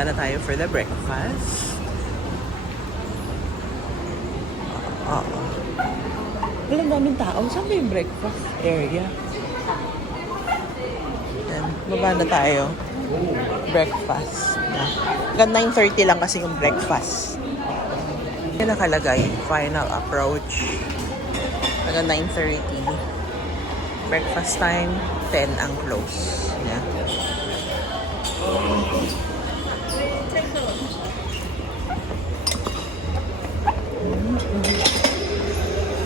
baba na tayo for the breakfast. Oo. Walang daming tao. Saan ba yung breakfast area? Yan. Baba na tayo. Breakfast. Hanggang 9:30 lang kasi yung breakfast. Yan nakalagay. Final approach. Hanggang 9:30. Breakfast time. 10 ang close. Yan.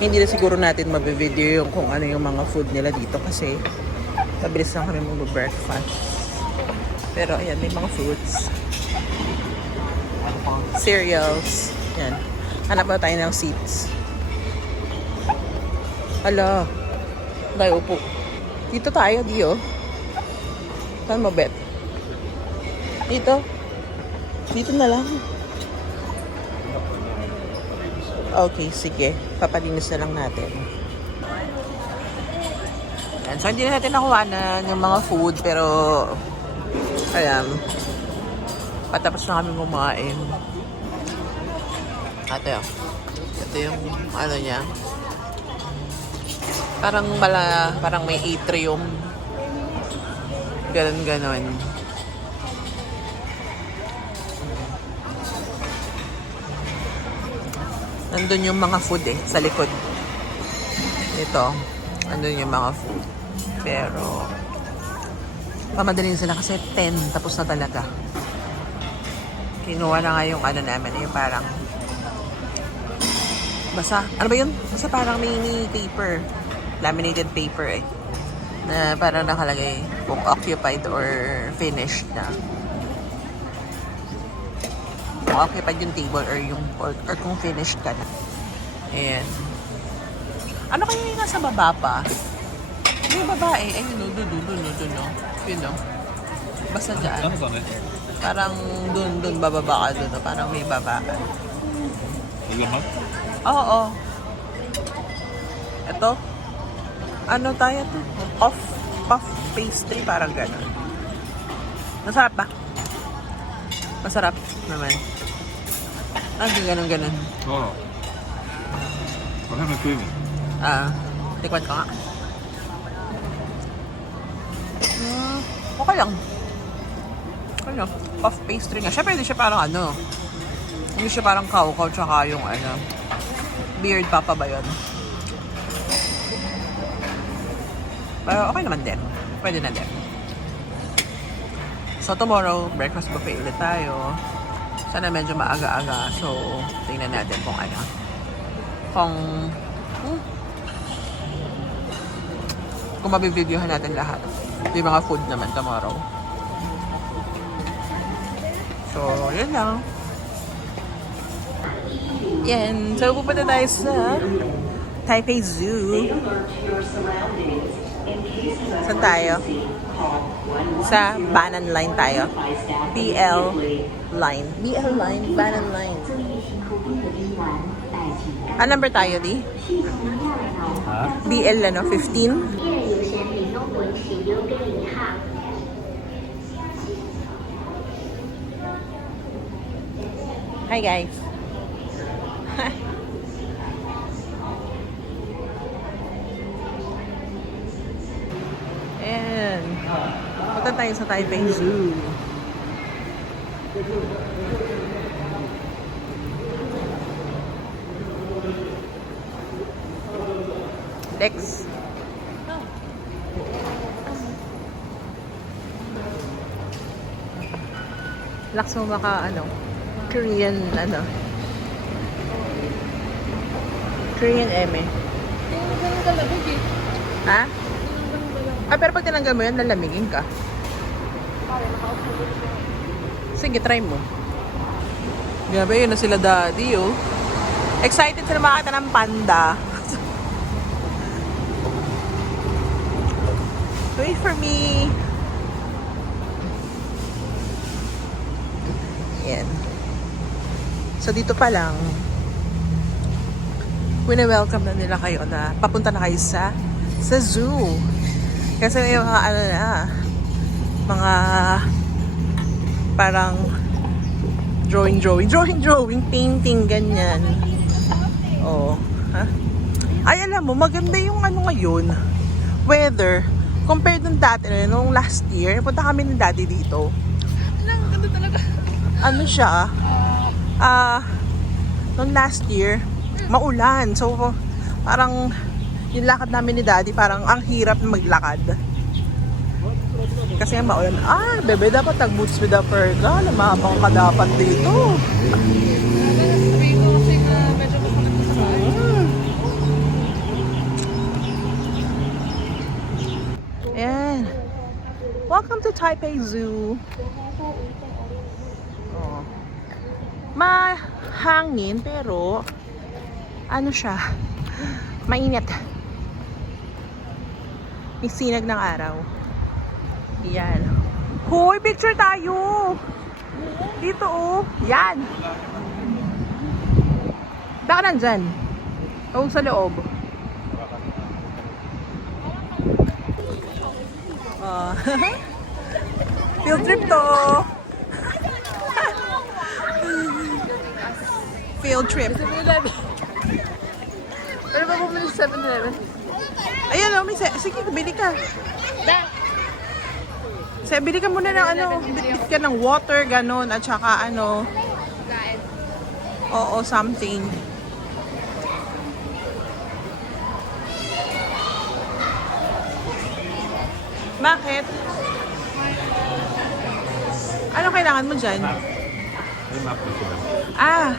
Hindi na siguro natin mabivideo yung kung ano yung mga food nila dito kasi mabilis lang kami mag-breakfast. Pero ayan, may mga fruits. Cereals. Yan. Hanap na tayo ng seats. Hala. Tayo upo. Dito tayo, Dio. Saan mo, Bet? Dito. Dito na lang. Okay, sige. Papalinis na lang natin. Yan. So, hindi na natin nakuhanan yung mga food, pero ayan. Patapos na kami kumain. Ate, ito yung ano niya. Parang may atrium. Ganon. Nandun yung mga food sa likod. Ito. Nandun yung mga food. Pero pamadalin sila kasi 10. Tapos na talaga. Kinuha na nga yung ano namin. Yung parang basta. Ano ba yun? Basta parang mini paper. Laminated paper na parang nakalagay kung occupied or finished na. Kung occupied yung table or kung finished ka na. Ayan. Ano kayo yung nasa baba pa? May babae. Ayun, no. Yun, no. Basta dyan. Parang dun, bababa ka dun. No? Parang may baba ka. Oo. Ito. Ano tayo to? Puff pastry. Parang gano'n. Masarap ba? Masarap naman. Ganun. Oo. Marami creamy. Tikman ko nga. Okay lang. Puff pastry nga. Siyempre, hindi siya parang hindi siya parang kaukaw tsaka yung beard papa ba yun? Pero okay naman din. Pwede na din. So, tomorrow, breakfast buffet ulit tayo. Sana medyo maaga-aga. So, tingnan natin kung kung mabibidyohan natin lahat. Yung mga food naman tomorrow. So, yun lang. Yan. So, pupunta tayo sa Taipei Zoo. Saan tayo? Sa Banan Line tayo. BL Line. Banan Line. Ano number tayo, Di? BL 15? Hi guys. Ayan. Punta tayo sa Taipei Zoo. Lex. Lax mo maka Korean Korean eme. Ha? Pero pag tinanggal mo yan, lalamigin ka. Sige, try mo. Grabe, yun na sila daddy, oh. Excited sila makakita ng panda. Wait for me. Yan. So, dito pa lang, wini-welcome na nila kayo na papunta na kayo sa zoo. Kasi may mga mga parang Drawing, painting, ganyan. Oh, ha? Ay, alam mo, maganda yung ano ngayon, weather, compared nung dati, nung last year, punta kami ng daddy dito. Alam, ganda talaga. Ano siya, nung last year, maulan. So, parang, yung lakad namin ni daddy, parang ang hirap maglakad. Kasi maulan. Ah, bebe, dapat tag-boots with a perga. Lamabang ka dapat dito. Sabi ko kasi na medyo makulit ko sa bahay. Ayan. Welcome to Taipei Zoo. Oh. Mahangin pero ano siya? Mainit. May sinag ng araw. Yan. Hoy, picture tayo! Dito oh. Yan. Baka nandyan. O sa loob. Field trip to. Field trip. 7-Eleven. Pero ba bumili sa 7-Eleven? Ayan o, sige, bili ka. Sige, bili ka muna ng ano, bit ka ng water, ganon, at saka ano, Kain. oo, something. Bakit? Ano kailangan mo dyan? Ah,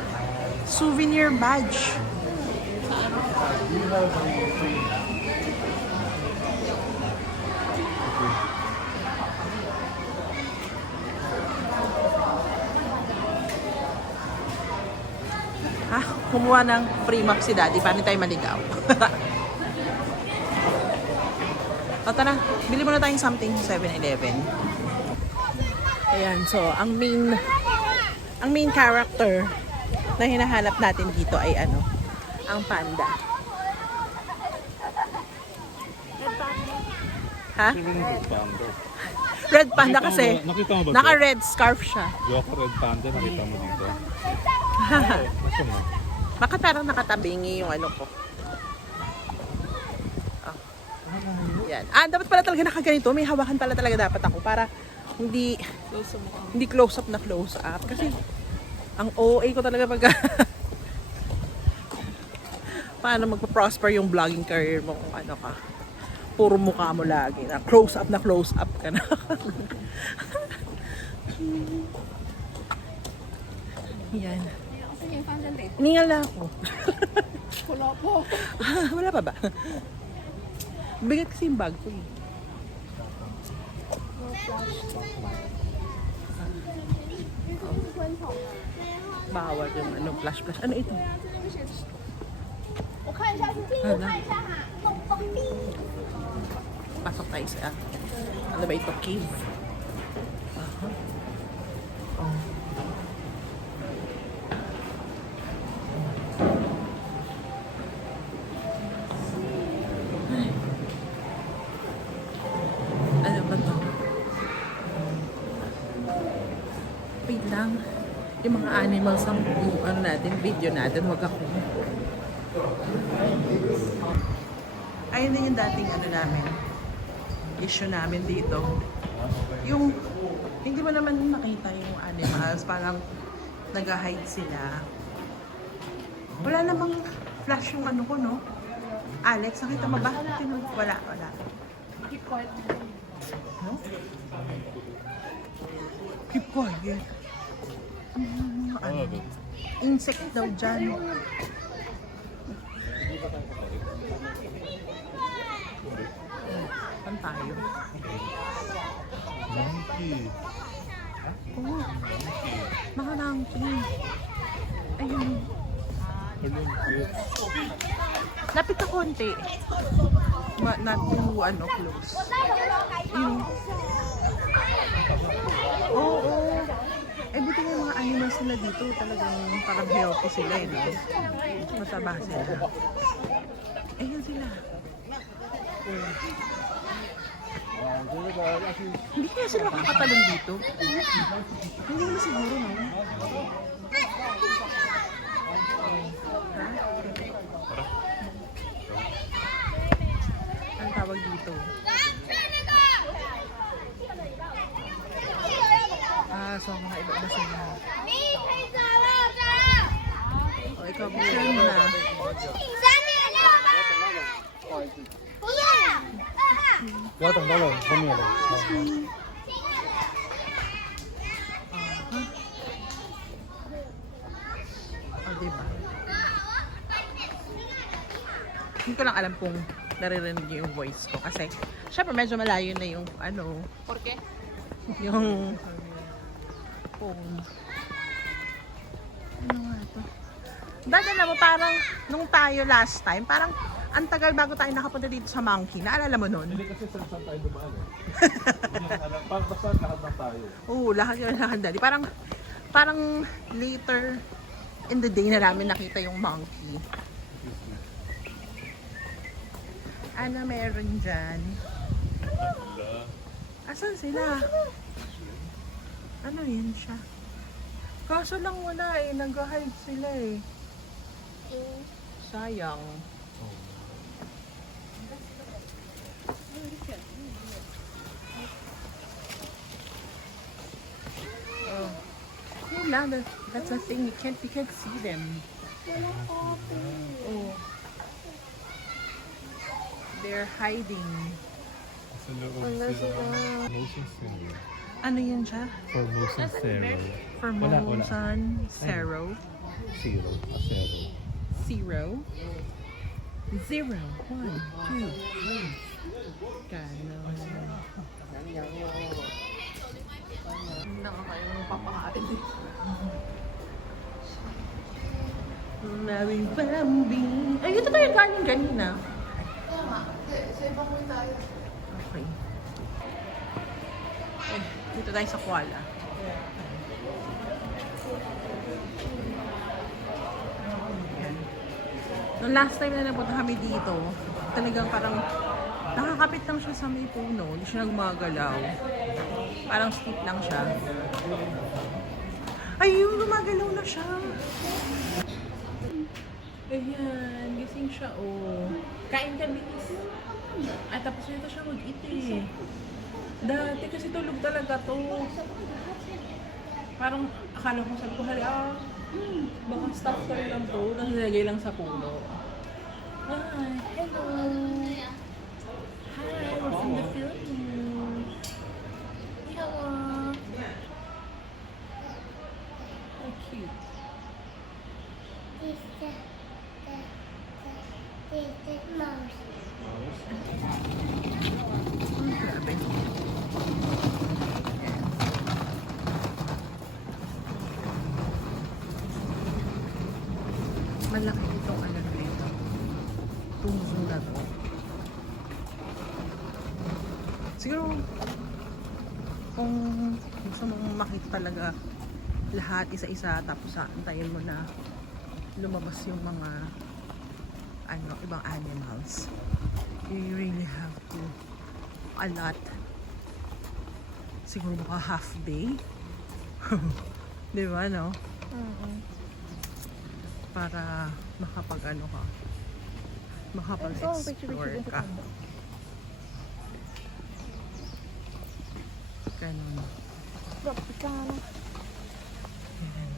souvenir badge. Ha? Kumuha ng free map si daddy. Paano tayo maligaw? O tara, bili muna tayong something 7-Eleven. Ayan, so ang main character na hinahanap natin dito ay ano, ang panda. Ha? Red panda kasi Nakita mo ba ito? naka-red scarf siya. Joker Red Panda, nakita mo dito. Gusto mo? Baka parang nakatabingi yung ano ko. Oh. Yan. Ah, dapat pala talaga nakaganito. May hawakan pala talaga dapat ako para hindi close up na close up. Kasi ang OA ko talaga pag paano magpa-prosper yung vlogging career mo kung ano ka. Puro mukha mo lagi. Na close up ka na. Yan. Ningal na ako. Wala po. Wala pa ba? Bigat kasi yung bag ko eh. Bawal yung ano, flash. Ano ito? Ano? Pasok tayo sa ano ba ito? Cave. Oh. Ano ba to? Wait lang. Yung mga animals ang ano natin, video natin, wag ako. Ayun na yung dating ano namin. Issue namin dito. Yung hindi mo naman makita yung animals, parang nag-hide sila. Wala namang flash yung ano ko, no? Alex, nakita mo ba? Wala. Keep quiet. No? Keep quiet. Ano? Insect daw dyan. Saan tayo? Monkey. Oo. Mga monkey. Ayun. Ayun, cute. Lapit na konti. Not too, close. Ayun. Oo. Eh, buti nga yung mga animals nila dito, talagang parang healthy sila eh, no? Mataba sila. Ayun sila. Hindi kaya sila makakatalong dito? Hindi naman siguro, no? Ang tawag dito? So mga iba-iba sila. O, ikaw, buksan mo na. O, diba? Hindi ko lang alam kung naririnig yung voice ko. Kasi, syempre medyo malayo na yung, ano, ¿Por qué? yung phone. Ano nga ito? Dati na mo, parang, nung tayo last time, parang, ang tagal bago tayo nakapunta dito sa Monkey. Naalala mo nun? Hindi kasi saan tayo dumaan eh. Basta lahat ng tayo. Oo, lahat yun nakandali. Parang later in the day na namin nakita yung Monkey. Ano meron dyan? Asan sila? Ano yun siya? Kaso lang wala eh. Nag-hide sila eh. Sayang. Oh. Yun lang. That's the thing. You can't see them. Oh. They're hiding. Sa loob sila. Motion Zero. Ano yun siya? Formosan Zero. Formosan Zero. Zero. Zero. 0, 1, 2, 3. Ganon. Hindi na kayong papakain dito. Mary Bambi. Ay, dito tayo galing kanina. Sa ibang way tayo. Okay. Eh, dito tayo sa Kuala. Nung last time na napunta kami dito, talagang parang nakakapit lang siya sa may puno. Hindi siya nagmagalaw. Parang steep lang siya. Ayun, gumagalaw na siya. Ayan, gising siya, oh. Kain ka, bilis. At tapos nito siya mag-eat eh. Dati kasi tulog talaga to. Parang akala ko sabi ko, hala, baka stuff toy lang to. Tapos nilagay lang sa puno. Hi, hello. Hi, we're from the Philippines. Hello. How cute. Grabe. Malaki itong ano dito. Tungso na to. Siguro, kung gusto mong makita talaga lahat isa-isa, tapos antayin mo na lumabas yung mga ibang animals. You really have to allot. Siguro baka half day. Di ba, no? Para makapag-ano ka. Makapag-explore ka. Ganun. Ayan.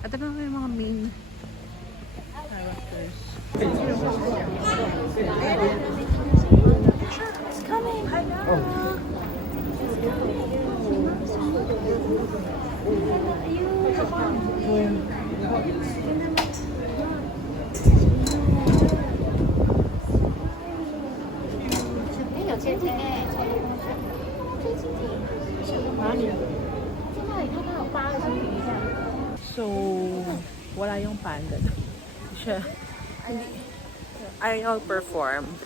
At ano yung mga main characters? It's coming! Hello! So, wala yung panda. Siya, hindi, Ariel performed.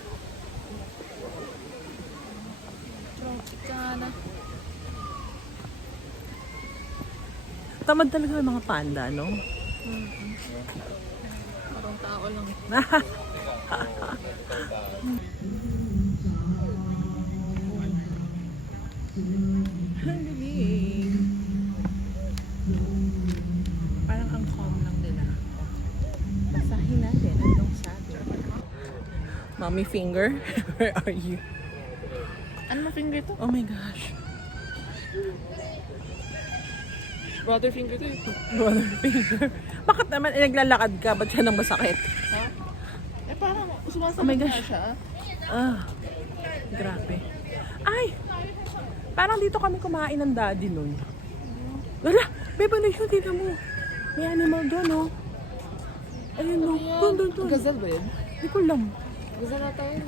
Tropicana. Tamad talaga yung mga panda, no? Parang tao lang. Ang galing. Parang ang calm lang nila. Basahin natin anong sabi. Mommy finger, where are you? Ano mo finger to? Oh my gosh. Brother finger to eh. Brother finger. Bakit naman naglalakad ka? Ba't siya nang masakit? Ha? Eh parang sumasakit Oh my na gosh. siya. Grabe. Ay! Parang dito kami kumain ng daddy nun. Wala! Beba na yun, tignan mo. May animal doon, oh. Ayun, oh. Doon. Gazelle ba yun? Hindi ko alam. Gazelle ata yun.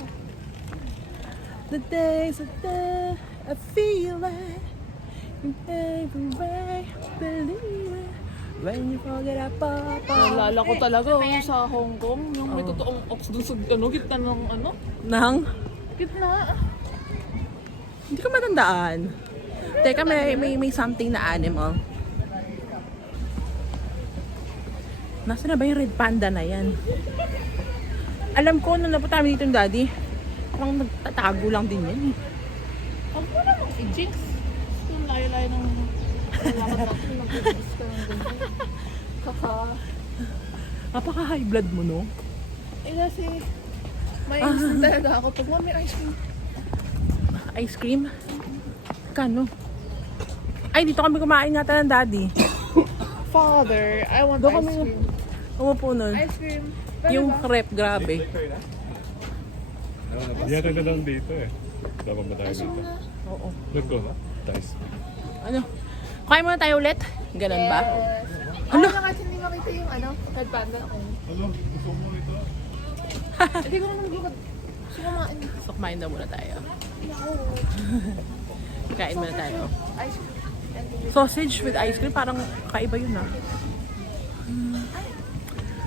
The days of the I feel it in every way, believe it. When you forget about Naalala ko talaga yung sa Hong Kong, yung may totoong ox dun sa gitna ng Nang? gitna. Hindi ko matandaan. Teka, may something na animal. Nasaan na ba yung red panda na yan? Alam ko, nung napunta kami dito yung daddy, parang nagtatago lang din yan eh. Ang ko namang i-jinx. Yung layo-layo ng nalaman natin, nag-jinx ka ng ganyan. Napaka-high blood mo, no? Eh kasi, may instant talaga ako pag may ice cream. Ice cream? Kano? Ay, dito kami kumain nga ng daddy. Father, I want Doon ice kami cream. umupo nun. Ice cream. Pwede Yung ba? crepe, grabe. Yata na lang dito eh. Dapat ba tayo dito? Oo. Let's go na. Dice. Ano? Kain muna tayo ulit? Ganun ba? Ano na kasi hindi makita yung red panda. Ano? Gusto mo ito? Hindi ko na maglukad. Gusto ko kumain. So, kumain na muna tayo. Kain muna tayo. Ice cream. Sausage with ice cream, parang kaiba yun ah.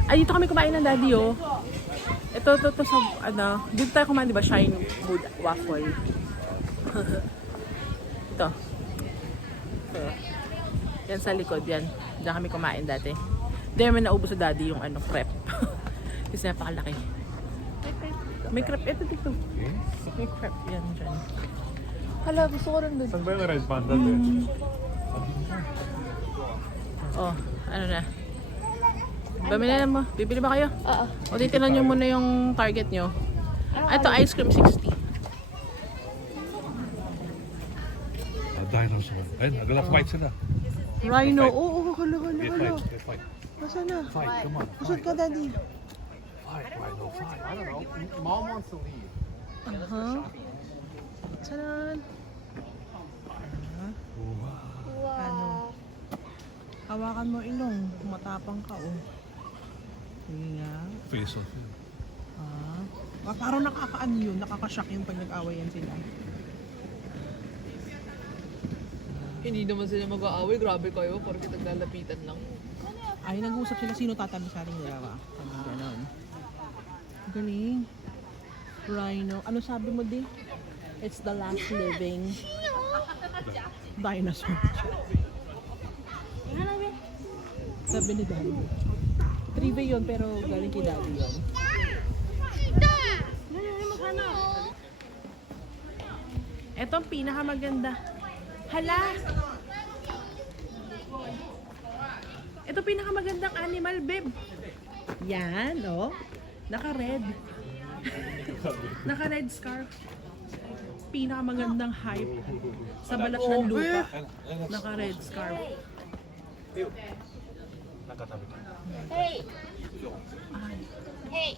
Ay, dito kami kumain ng daddy oh. Ito sa, dito tayo kumain, di ba? Shine Wood Waffle. Ito. So, yan sa likod, yan. Diyan kami kumain dati. Diyan may naubos sa daddy yung crepe. Kasi napakalaki. May crepe, ito dito. May crepe, yan dyan. Hala, gusto ko rin din. Saan ba yung red panda din? Oh, ano na? Bumili na mo. Bibili ba kayo? Oo. O titinan nyo muna yung target nyo. Ito, ice cream 60. Dinosaur. Ayun, nagla-fight sila. Rhino. Oo, hala. Get fight. Nasaan na? Fight, come on. Kusot ka, daddy. Fight, Rhino, fight. I don't know. Mom wants to leave. Saan? Ano? Hawakan mo ilong. Matapang ka, oh. Sige nga. Face off yun. Parang nakakaano yun. Nakakashock yun pag nag-awayan sila. Hindi naman sila mag-aaway. Grabe kayo. Parang naglalapitan lang. Ay, nag-uusap sila. Sino tatabi sa ating dalawa? Parang ganon. Galing. Rhino. Ano sabi mo, di? It's the last living dinosaur. Sabi ni Daddy. Trivia yun, pero galing kay Daddy yun. Ito ang pinakamaganda. Hala! Ito pinakamagandang animal, babe. Yan, oh. Naka-red. Naka-red scarf. Pinakamagandang hype sa balat ng lupa. Naka-red scarf. Nakatabi ka. Hey! Ay. Hey!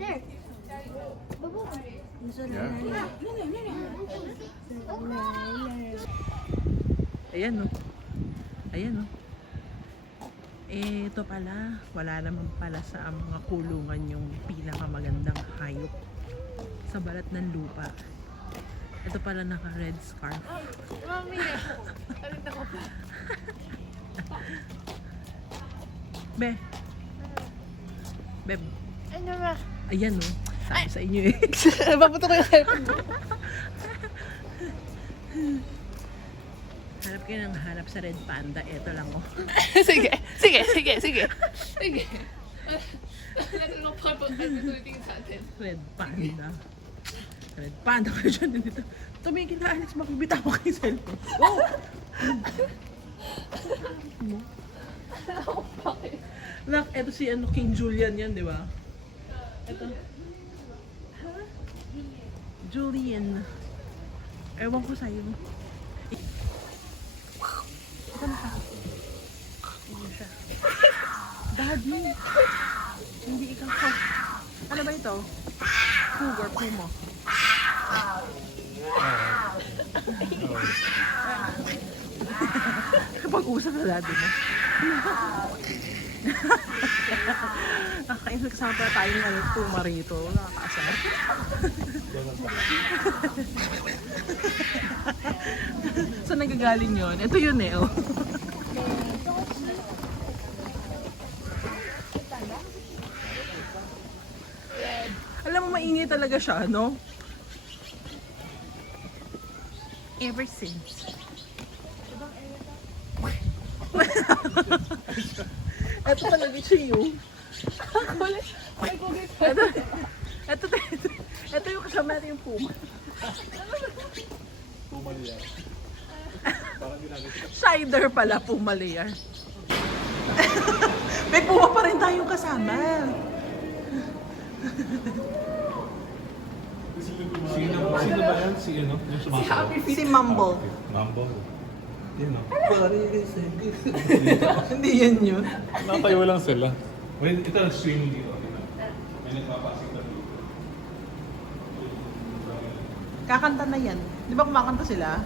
There! Bubuk. Ayan, no. Ayan, no. Ito pala, wala naman pala sa mga kulungan yung pinakamagandang hayop sa balat ng lupa. Ito pala naka-red scarf. Mami, alita ko pa. Be. Beb. Ano ba? Ayan, no. Sabi sa inyo eh. Babuto ko yung cellphone ko. Hanap kayo ng hanap sa red panda. Ito lang, oh. Sige. Sige. Ano pa tingin sa atin? Red panda. Red Panda ka dyan dito. Tumigil na, Alex. Makibita mo kayo cellphone. Oh! Nak, eto si King Julian yan, di ba? Eto. Julian. Ewan ko sa'yo. Ito na siya. Ito siya. Daddy! Hindi ikaw ko. Ano ba ito? Cougar, Puma. Kapag-usap na daddy mo. Nakakainis, kasama pala tayong Puma rito. Nakakaasar. Saan nagagaling yun? Ito yun eh, oh. Alam mo, maingay talaga siya, no? Ever since. Ito talaga siya yung... Ito yung kasama natin yung Puma. Puma liya. Parang ginagawa. Cider pala, Puma layer. May Puma pa rin tayong kasama. Sino ba yan? Si ano? Yung sumasayaw? Si Mumble. Mambo. Yan o. Hindi yan yun. Natayo lang sila. Wait, ito ang swing dito. May nagpapasik na dito. Kakanta na yan. Di ba kumakanta sila?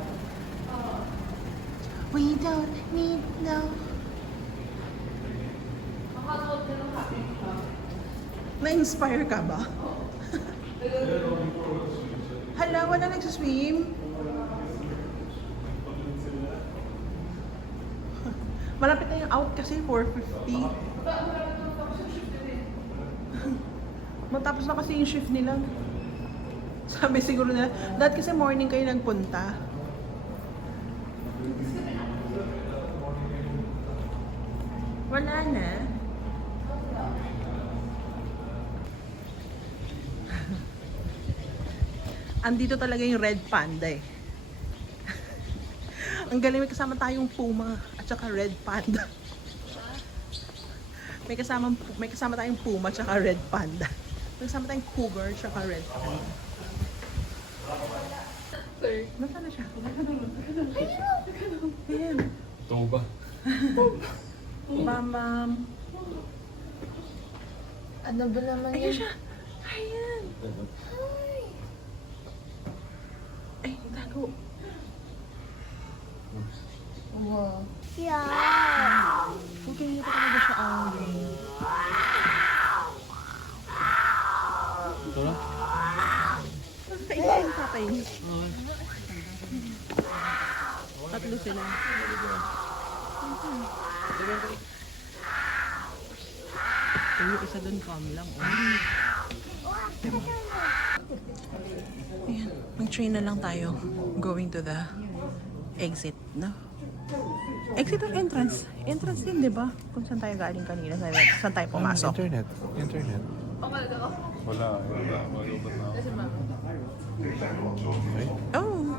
We don't need no... Na-inspire ka ba? Hala, wala nagsiswim. Malapit na yung out kasi 4:50. Matapos na kasi yung shift nila. Sabi siguro na, dahil kasi morning kayo nagpunta. Wala na. Andito talaga yung Red Panda eh. Ang galing, may kasama tayong Puma at saka Red Panda. May kasama tayong Puma at saka Red Panda. May kasama tayong Cougar at saka Red Panda. Nasaan na siya? Ayan. Toba. Ma'am. Ano ba naman Ayan siya. Ayan. Ay, tago. Wow. Yeah. Okay, hindi pa talaga siya angry. Ito na? Kainin yung tatay niya. Tatlo sila. Yung isa doon calm lang. Ayan, mag-train na lang tayo. Going to the exit, no? Exit or entrance? Entrance din, di ba? Kung saan tayo galing kanina, saan tayo pumasok. Internet. Wala. Malubat na ako. Okay. Oh,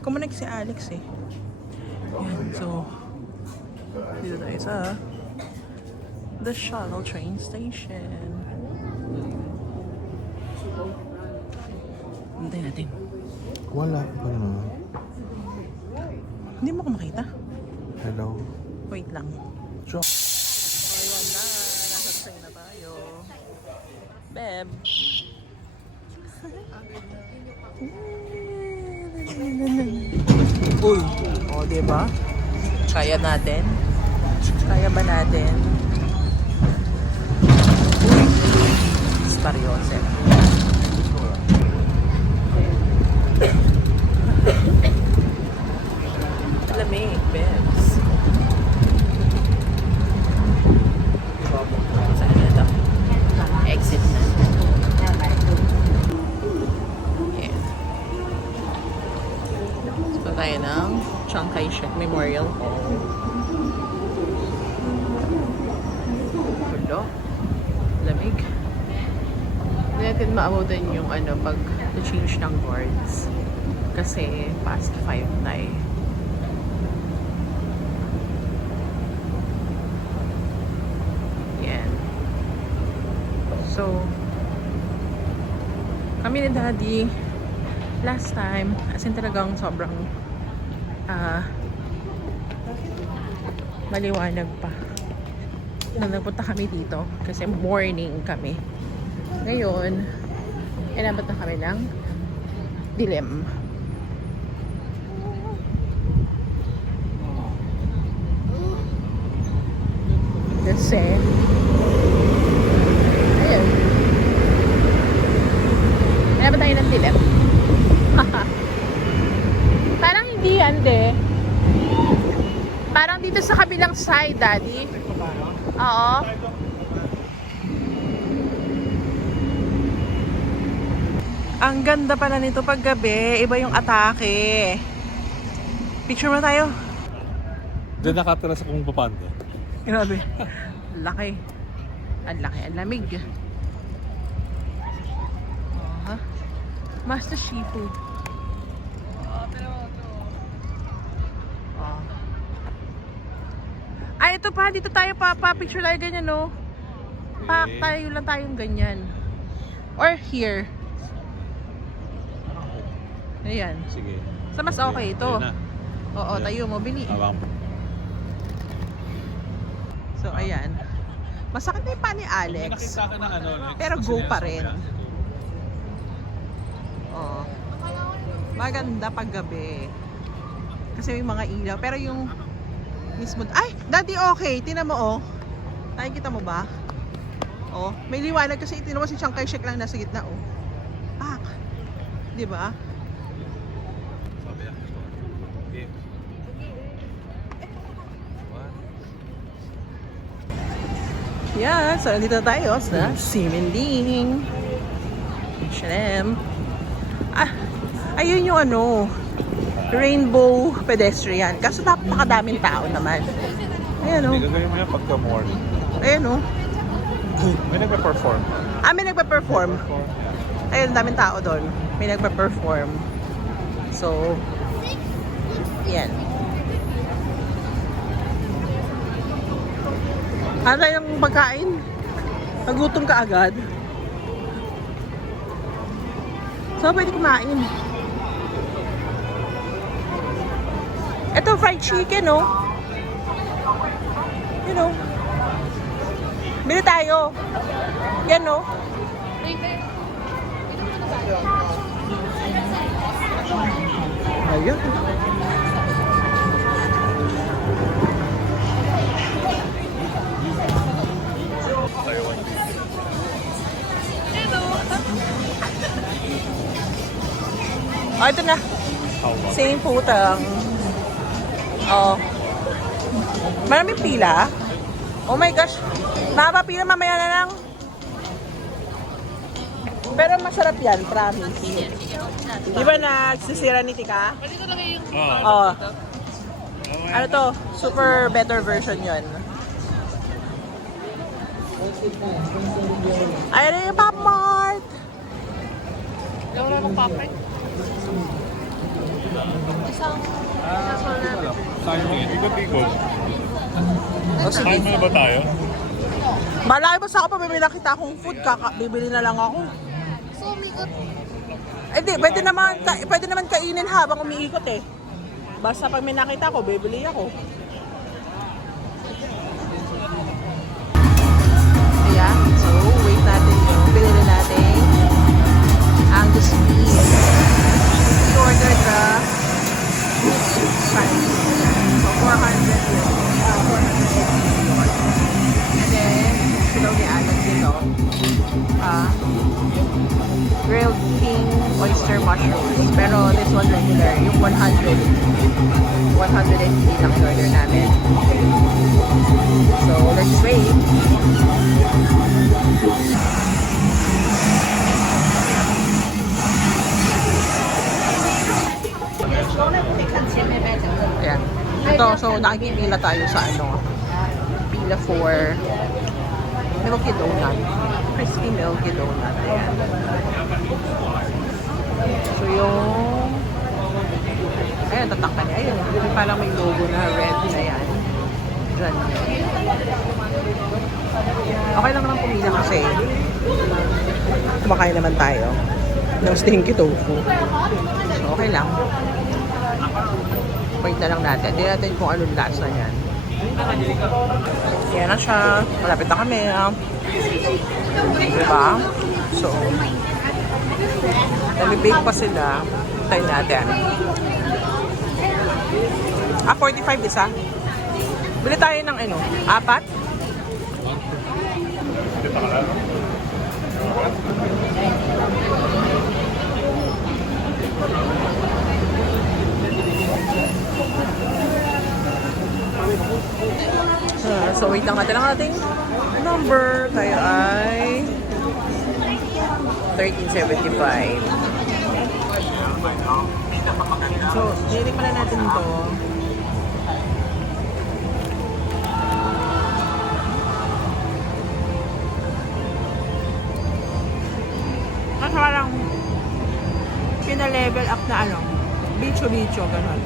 kumunik si Alex eh. Ayan, so, dito tayo sa the shuttle train station. Hintay natin. Wala pa naman. Hindi mo ko makita. Hello. Wait lang. Sure. Ayun na, nasa train na tayo. Beb. Uy, o diba? Kaya natin? Kaya ba natin? Uy, Sparioset. Lamig, Bebs. Saan na ito? Exit na. Yeah. So, tayo ng Chiang Kai-shek Memorial Hall. Gulo. Lamig. Hindi natin maabutan yung ano, pag change ng guards. Kasi past 5 na eh. Yan. So, kami ni Daddy, last time, as in talagang sobrang maliwanag pa. Nung nagpunta kami dito, kasi morning kami. Ngayon, inabot na kami ng dilim. Kasi, ayun. Inabot tayo ng dilim. Parang hindi yan, de. Parang dito sa kabilang side, Daddy. Oo. Ang ganda pala nito pag gabi. Iba yung atake. Picture mo tayo. Diyan nakatira sa kung papanda. Grabe. Laki. Ang laki. Ang lamig. Oh, Master Shifu. Oh. Ay, ito pa. Dito tayo pa-picture tayo ganyan, no? Okay. Tayo lang tayong ganyan. Or here. Ayan. Sige. Sa mas okay ito. Ayan na. Oo, Ayan. tayo mo. Bili. Awang. So, ayan. Masakit na yung pa ni Alex. Nakita ka na ano. Pero go pa rin. Oo. Maganda pag gabi. Kasi may mga ilaw. Pero yung mismo... Ay! Daddy, okay. Tingnan mo, oh. Nakikita mo ba? Oh. May liwanag kasi itinan mo si Chiang Kai-shek lang nasa gitna, oh. Pak! Di ba? Sabi yan. Okay. Yeah, so dito tayo sa Simending. H&M. Ah, ayun yung ano, rainbow pedestrian. Kaso napakadaming tao naman. Ayan o. Hindi gagawin mo yan pagka morning. Ayan o. May nagpa-perform. Ah, may nagpa-perform. Ayun, daming tao doon. May nagpa-perform. So, yan. Ano yung pagkain? Nagutom ka agad? So, pwede kumain. Ito, fried chicken, no? You know. Bili tayo. Yan, no? Ayan. Oh, ito na. Same putang. Oh. Maraming pila. Oh my gosh. Makapapila mamaya na lang. Pero masarap yan, promise. Di ba nagsisira ni Tika? Pwede ko lagay yung Oh. Ano to? Super better version yun. Ayan na yung Pop Mart. Gawin na ng papay. Isang Sayang ikot-ikot. Oh, sige. Kain mo na ba tayo? Balay mo sa ako pa may nakita akong food, bibili na lang ako. So, umikot. Eh di, pwede naman kainin habang umiikot eh. Basta pag may nakita ko, bibili ako. Ayan, so wait natin yung pinili natin. Ang gusto order the Chinese. So 400 yun. 400. And then, sila ni Alan dito. Grilled king oyster mushrooms. Pero this one regular, yung 100. 180 lang yung order namin. So, let's wait. Ayan. Ito, so nakikipila tayo sa ano, pila for Milky donut. Crispy milky donut. Ayan. So yung... Ayan, tatakpan niya. Ayun, parang may logo na red na yan. Diyan. Okay lang naman pumila kasi kumakain naman tayo ng stinky tofu. So, okay lang. Wait na lang natin. Hindi natin kung anong lasa niyan. Yan na siya. Malapit na kami. Diba? So, nabibake pa sila. Tayo natin. 45 isa. Bili tayo ng 4? Kita ka lang. So, wait lang natin ang ating number. Tayo ay 1375. So, dinig pala natin ito. Kasi parang pina-level up na bicho-bicho, gano'n.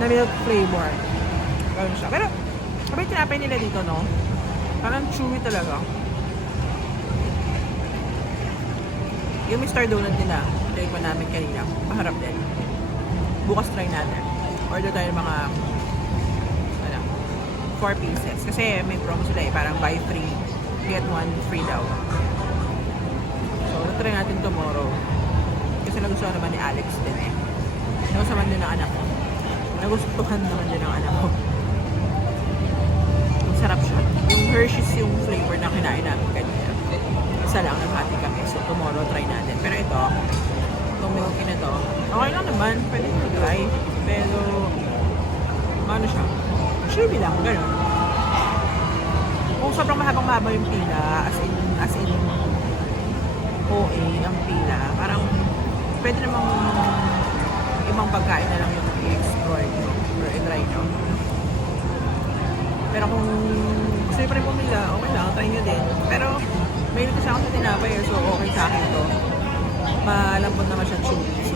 Na milk flavor. Gano'n siya. Pero, sabay tinapay nila dito, no? Parang chewy talaga. Yung Mr. Donut nila, try pa namin kanina. Maharap din. Bukas try natin. Order tayo ng mga 4 pieces. Kasi may promo sila parang buy 3, get 1 free daw. So, try natin tomorrow. Kasi nagustuhan naman ni Alex din eh. Nagustuhan din ng anak ko. Nagustuhan naman din ng anak ko. Sarap siya. Yung Hershey's yung flavor na kinain namin kanina. Isa lang, naghati kami. So, tomorrow try natin. Pero ito, itong milky na to, okay lang naman. Pwede nyo try. Pero, ano siya? Chewy lang, gano'n. Kung sobrang mahabang-mahaba yung pila, as in, OA ang pila, parang, pwede namang ibang pagkain na lang yung i-explore nyo or i-try nyo. Pero kung gusto nyo pa rin pumila, okay lang, try nyo din. Pero, may kasi ako sa tinapay, so okay sa akin to. Malambot naman siya chewy, so